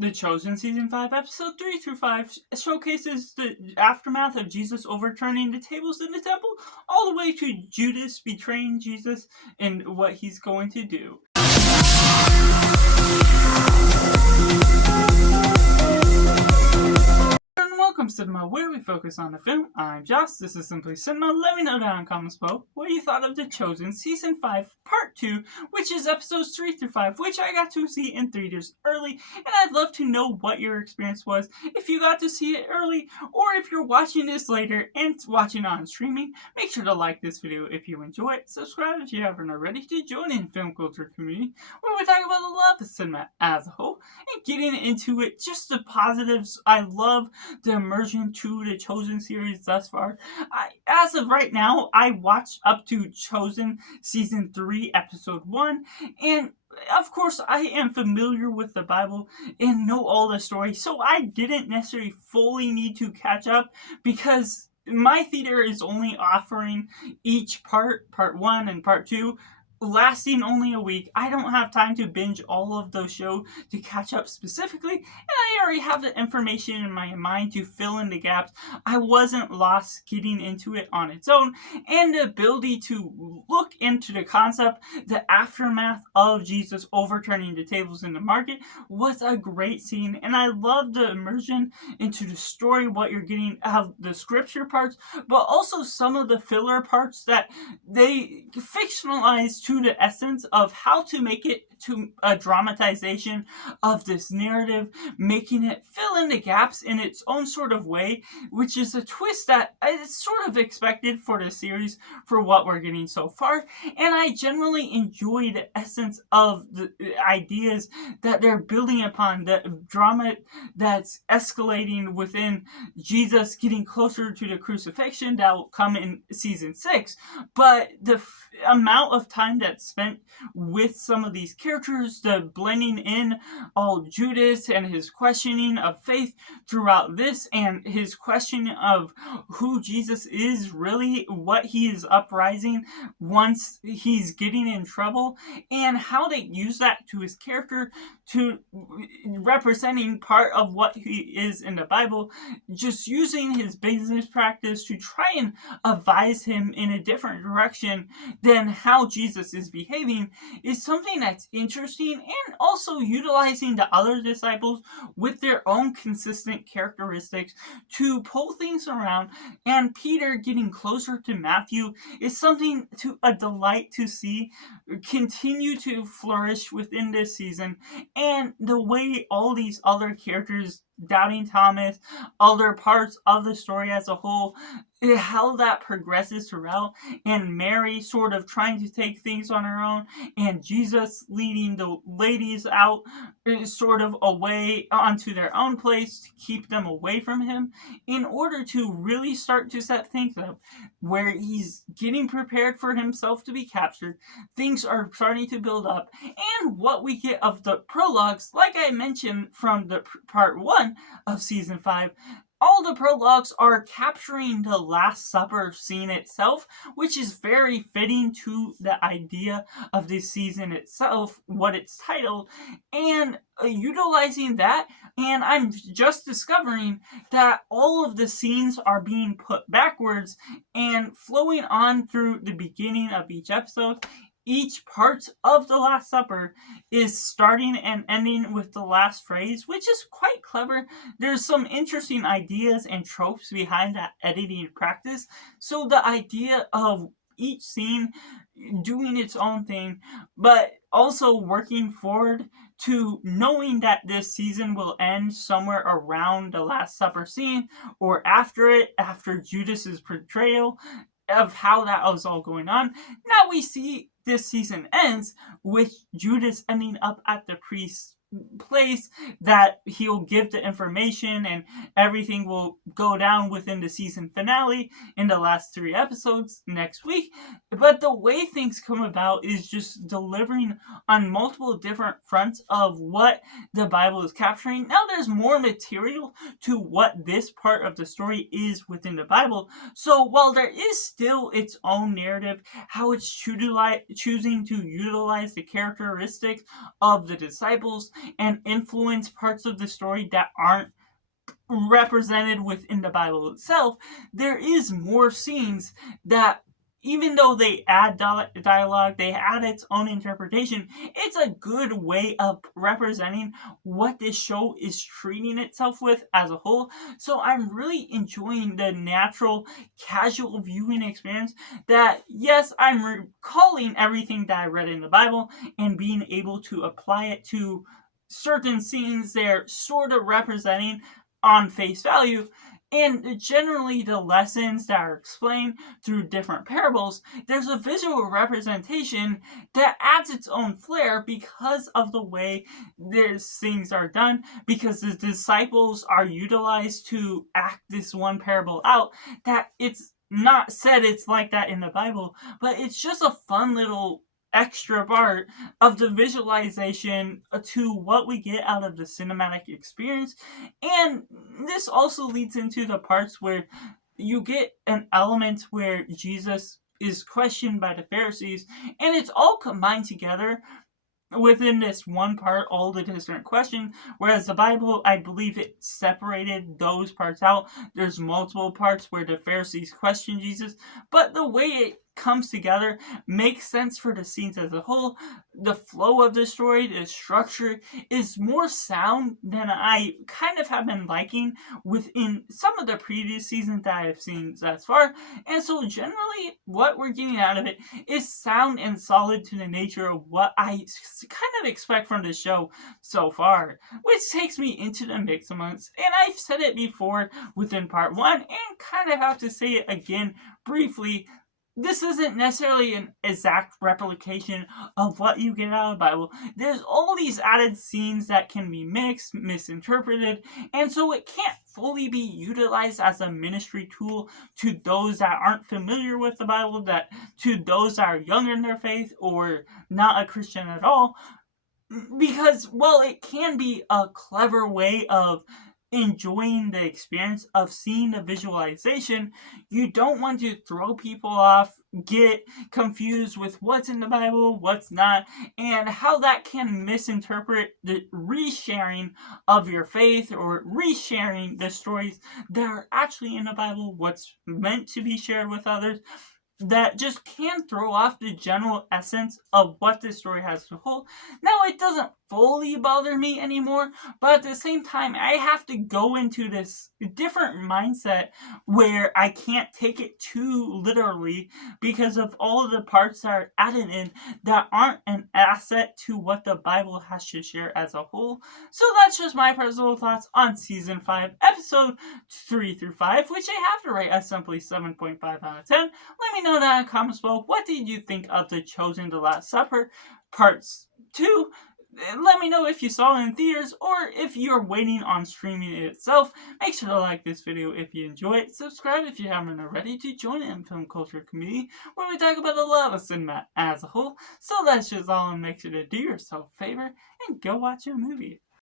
The Chosen Season 5, Episode 3 through 5 showcases the aftermath of Jesus overturning the tables in the temple, all the way to Judas betraying Jesus and what he's going to do. Welcome to Cinema, where we focus on the film. I'm Joss, this is Simply Cinema. Let me know down in the comments below what you thought of The Chosen Season 5 Part 2, which is episodes 3 through 5, which I got to see in theaters early, and I'd love to know what your experience was if you got to see it early, or if you're watching this later and watching on streaming. Make sure to like this video if you enjoy it, subscribe if you haven't already to join in the film culture community, where we talk about the love of cinema as a whole, and getting into it, just the positives. I love the immersion to the Chosen series thus far. As of right now, I watched up to Chosen Season 3, Episode 1, and of course, I am familiar with the Bible and know all the story, so I didn't necessarily fully need to catch up because my theater is only offering each part 1 and part 2, lasting only a week. I don't have time to binge all of those shows to catch up specifically, and I already have the information in my mind to fill in the gaps. I wasn't lost getting into it on its own, and the ability to look into the concept, the aftermath of Jesus overturning the tables in the market, was a great scene, and I love the immersion into the story, what you're getting out of the scripture parts, but also some of the filler parts that they fictionalize to the essence of how to make it to a dramatization of this narrative, making it fill in the gaps in its own sort of way, which is a twist that is sort of expected for the series for what we're getting so far. And I generally enjoy the essence of the ideas that they're building upon, the drama that's escalating within Jesus getting closer to the crucifixion that will come in season 6, but the amount of time that's spent with some of these characters, the blending in all Judas and his questioning of faith throughout this, and his question of who Jesus is really, what he is uprising once he's getting in trouble, and how they use that to his character, to representing part of what he is in the Bible, just using his business practice to try and advise him in a different direction than how Jesus is behaving, is something that's interesting, and also utilizing the other disciples with their own consistent characteristics to pull things around. And Peter getting closer to Matthew is something to a delight to see continue to flourish within this season, and the way all these other characters, Doubting Thomas, other parts of the story as a whole, how that progresses throughout, and Mary sort of trying to take things on her own, and Jesus leading the ladies out sort of away onto their own place to keep them away from him, in order to really start to set things up where he's getting prepared for himself to be captured. Things are starting to build up, and what we get of the prologues, like I mentioned from the part 1 of season 5, all the prologues are capturing the Last Supper scene itself, which is very fitting to the idea of this season itself, what it's titled, and utilizing that. And I'm just discovering that all of the scenes are being put backwards and flowing on through the beginning of each episode. Each part of the Last Supper is starting and ending with the last phrase, which is quite clever. There's some interesting ideas and tropes behind that editing practice. So the idea of each scene doing its own thing, but also working forward to knowing that this season will end somewhere around the Last Supper scene, or after it, after Judas's portrayal, of how that was all going on. Now we see this season ends with Judas ending up at the priest's place, that he'll give the information and everything will go down within the season finale in the last 3 episodes next week. But the way things come about is just delivering on multiple different fronts of what the Bible is capturing. Now there's more material to what this part of the story is within the Bible, so while there is still its own narrative, how it's choosing to utilize the characteristics of the disciples, and influence parts of the story that aren't represented within the Bible itself, there is more scenes that, even though they add dialogue, they add its own interpretation, it's a good way of representing what this show is treating itself with as a whole. So I'm really enjoying the natural, casual viewing experience that, yes, I'm recalling everything that I read in the Bible and being able to apply it to certain scenes they're sort of representing on face value. And generally, the lessons that are explained through different parables, there's a visual representation that adds its own flair because of the way these things are done, because the disciples are utilized to act this one parable out, that it's not said it's like that in the Bible, but it's just a fun little extra part of the visualization to what we get out of the cinematic experience. And this also leads into the parts where you get an element where Jesus is questioned by the Pharisees, and it's all combined together within this one part, all the different questions, whereas the Bible, I believe it separated those parts out. There's multiple parts where the Pharisees question Jesus, but the way it comes together makes sense for the scenes as a whole. The flow of the story, the structure is more sound than I kind of have been liking within some of the previous seasons that I've seen thus far. And so generally what we're getting out of it is sound and solid to the nature of what I kind of expect from the show so far, which takes me into the mixed months. And I've said it before within part 1 and kind of have to say it again briefly. This isn't necessarily an exact replication of what you get out of the Bible. There's all these added scenes that can be mixed, misinterpreted, and so it can't fully be utilized as a ministry tool to those that aren't familiar with the Bible, that to those that are younger in their faith or not a Christian at all. Because, well, it can be a clever way of enjoying the experience of seeing the visualization. You don't want to throw people off, get confused with what's in the Bible, what's not, and how that can misinterpret the resharing of your faith or resharing the stories that are actually in the Bible, what's meant to be shared with others. That just can throw off the general essence of what this story has to hold. Now, it doesn't fully bother me anymore, but at the same time, I have to go into this different mindset where I can't take it too literally because of all of the parts that are added in that aren't an asset to what the Bible has to share as a whole. So that's just my personal thoughts on Season 5, Episode 3 through 5, which I have to rate as simply 7.5 out of 10. Let me know down in the comments below, what did you think of The Chosen, The Last Supper, Parts 2? Let me know if you saw it in theaters or if you're waiting on streaming it itself. Make sure to like this video if you enjoy it. Subscribe if you haven't already to join in film culture community where we talk about a lot of cinema as a whole. So that's just all, and make sure to do yourself a favor and go watch a movie.